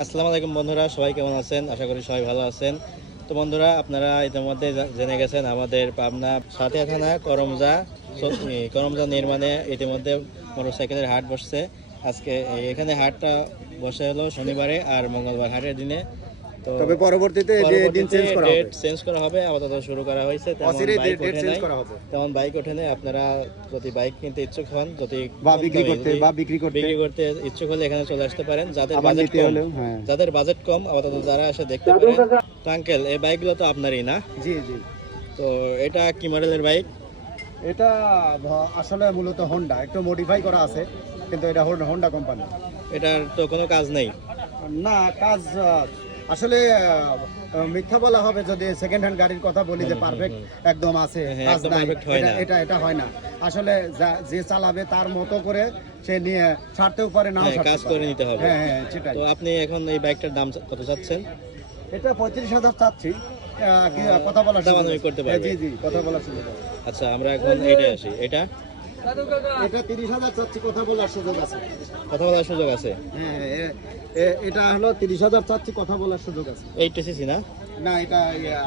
আসসালামু আলাইকুম বন্ধুরা, সবাই কেমন আছেন? আশা করি সবাই ভালো আছেন। তো বন্ধুরা, আপনারা ইতিমধ্যে জেনে গেছেন, আমাদের পাবনা সাতিয়া থানা, করমজা করমজা নির্মাণে ইতিমধ্যে মোটরসাইকেলের হাট বসছে। আজকে এখানে হাটটা বসে হলো শনিবারে আর মঙ্গলবার হাটের দিনে। তবে পরবর্তীতে যে দিন চেঞ্জ করা হবে। চেঞ্জ করা হবে আপাতত শুরু করা হয়েছে তেমন অচিরেই বাইক ডেট ওঠে চেঞ্জ নাই। করা হবে। তেমন বাইক ওঠে নাই। আপনারা যদি বাইক কিনতে ইচ্ছুক হন যদি বা বিক্রি করতে বা বিক্রি করতে। বিক্রি করতে ইচ্ছুক হলে এখানে চলে আসতে পারেন। যাদের বাজেট কম হ্যাঁ। যাদের বাজেট কম আপাতত যারা এসে দেখতে পারেন। তো আঙ্কেল এই বাইকগুলো তো আপনারই না? জি জি। তো এটা কি মডেলের বাইক এটা আসলে মূলত হোন্ডা একটু মডিফাই করা আছে কিন্তু এটা হোন্ডা কোম্পানি এটার তো কোনো কাজ নেই? না কাজ আসলে মিথ্যা বলা হবে যদি সেকেন্ড হ্যান্ড গাড়ির কথা বলি যে পারফেক্ট একদম আছে হ্যাঁ, হয় এটা- এটা এটা হয় না। আসলে যে চালাবে তার মতো করে সে নিয়ে ছাড়তেও পারে নাও হ্যাঁ, কাজ করে নিতে হবে। হ্যাঁ হ্যাঁ সেটাই। তো আপনি এখন এই বাইকটার দাম কত চাচ্ছেন? এটা পঁয়ত্রিশ হাজার চাচ্ছি। কথা বলার সুযোগ দামাদামি করতে পারবে। জি জি কথা বলার সুযোগ। আচ্ছা আমরা এখন এইটাই আসি। এটা? এটা তিরিশ হাজার চাচ্ছি কথা বলার সুযোগ আছে। কথা বলার সুযোগ আছে। হ্যাঁ এটা হলো তিরিশ হাজার চাচ্ছি কথা বলার সুযোগ আছে। এইট সিসি না? না এটা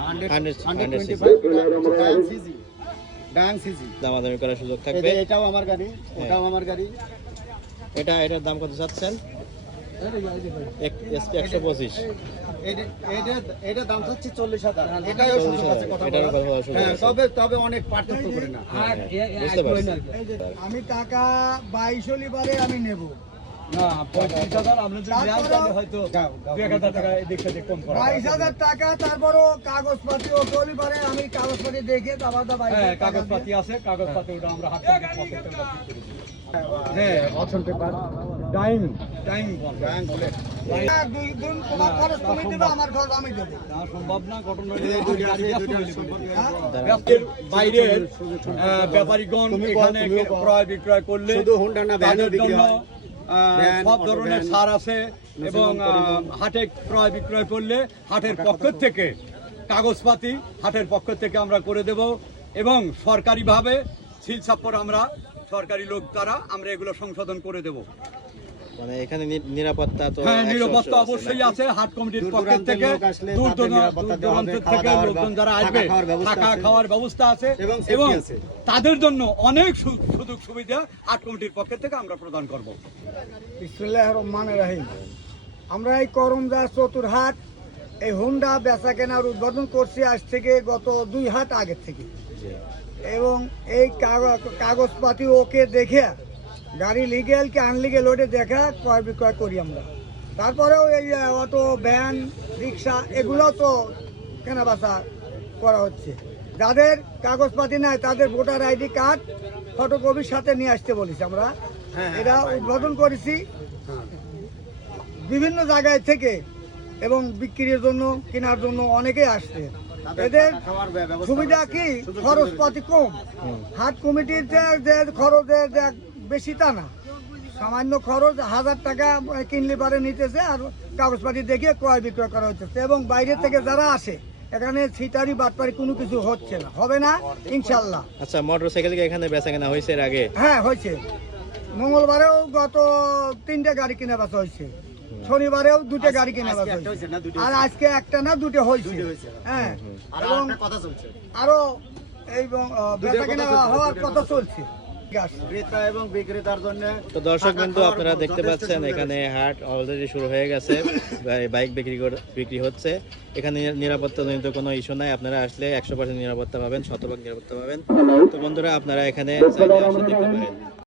হান্ড্রেড 100 হান্ড্রেড 100 টোয়েন্টি ফাইভ ডায়াং সিজি দামাদামি করার সুযোগ থাকবে। এটাও আমার গাড়ি ওটাও আমার গাড়ি। এটা এটার দাম কত চাচ্ছেন? একশো পঁচিশ। এটা- দাম চাচ্ছি চল্লিশ হাজার। এটাও হ্যাঁ। তবে তবে অনেক পার্থক্য করে না। হ্যাঁ, আমি টাকা বাইশ লিবারে আমি নেব। আমি কাগজপাতি দেখে হ্যাঁ কাগজপাতি আছে কাগজপাতি ওটা আমরা হাত অপশন পেপার। টাইম টাইম বাইরের ব্যাপারীগণ এখানে ক্রয় বিক্রয় করলে জন্য সব ধরনের ছাড় আছে এবং হাটে ক্রয় বিক্রয় করলে হাটের পক্ষ থেকে কাগজপাতি হাটের পক্ষ থেকে আমরা করে দেব এবং সরকারিভাবে সিল ছাপ্পর আমরা সরকারি লোক দ্বারা আমরা এগুলো সংশোধন করে দেব। মানে এখানে নিরাপত্তা তো হ্যাঁ নিরাপত্তা অবশ্যই আছে হাট কমিটির পক্ষ থেকে দূর দূরান্ত থেকে লোকজন যারা আসবে খাওয়ার ব্যবস্থা থাকা আছে। খাওয়ার ব্যবস্থা আছে এবং। তাদের জন্য অনেক সুযোগ সুবিধা হাট কমিটির পক্ষ থেকে আমরা প্রদান করব। বিসমুল্লাহ রহমান রাহিম। আমরা এই করমদা চতুরহাট এই হোন্ডা বেচা কেনার উদ্বোধন করছি আজ থেকে গত দুই হাত আগের থেকে। এবং এই কাগ- কাগজপাতি ওকে দেখে গাড়ি লিগেল কি আনলিগেল ওটা দেখা ক্রয় বিক্রয় করি আমরা। তারপরেও এই অটো ভ্যান রিক্সা এগুলো তো কেনা বেচা করা হচ্ছে। যাদের কাগজপাতি নাই তাদের ভোটার আইডি কার্ড ফটোকপির সাথে নিয়ে আসতে বলেছি আমরা। এটা উদ্বোধন করেছি। বিভিন্ন জায়গায় থেকে এবং বিক্রির জন্য কেনার জন্য অনেকেই আসছে। এদের সুবিধা কি? খরচপাতি কম। হাট কমিটির যে খরচের বেশি তা না। সামান্য খরচ হাজার টাকা কিনলে পারে নিতেছে আর কাগজপাতি দেখে ক্রয় বিক্রয় করা হচ্ছে। এবং বাইরে থেকে যারা আসে এখানে ছিটারি বাটপারি কোনো কিছু হচ্ছে না। হবে না? ইনশাল্লাহ। আচ্ছা মোটরসাইকেল কি এখানে বেচা কেনা হয়েছে এর আগে? হ্যাঁ হয়েছে। মঙ্গলবারেও গত তিনটে গাড়ি কিনে বেচা হয়েছে। শনিবারেও দুটো গাড়ি কিনে বেচা হয়েছে। আর আজকে একটা না দুটো হয়েছে। হ্যাঁ আর এবং একটা কথা চলছে। আরও এই বেচা কেনা হওয়ার কথা চলছে। ঠিক আছে। ক্রেতা এবং বিক্রেতার জন্য তো দর্শক কিন্তু আপনারা দেখতে পাচ্ছেন এখানে হাট অলরেডি শুরু হয়ে গেছে। বাইক বিক্রি কর- বিক্রি হচ্ছে। এখানে নিরা- নিরাপত্তা জনিত কোনো ইস্যু নাই। আপনারা আসলে একশো পার্সেন্ট নিরাপত্তা পাবেন শতভাগ নিরাপত্তা পাবেন। তো বন্ধুরা আপনারা এখানে দেখতে পারেন।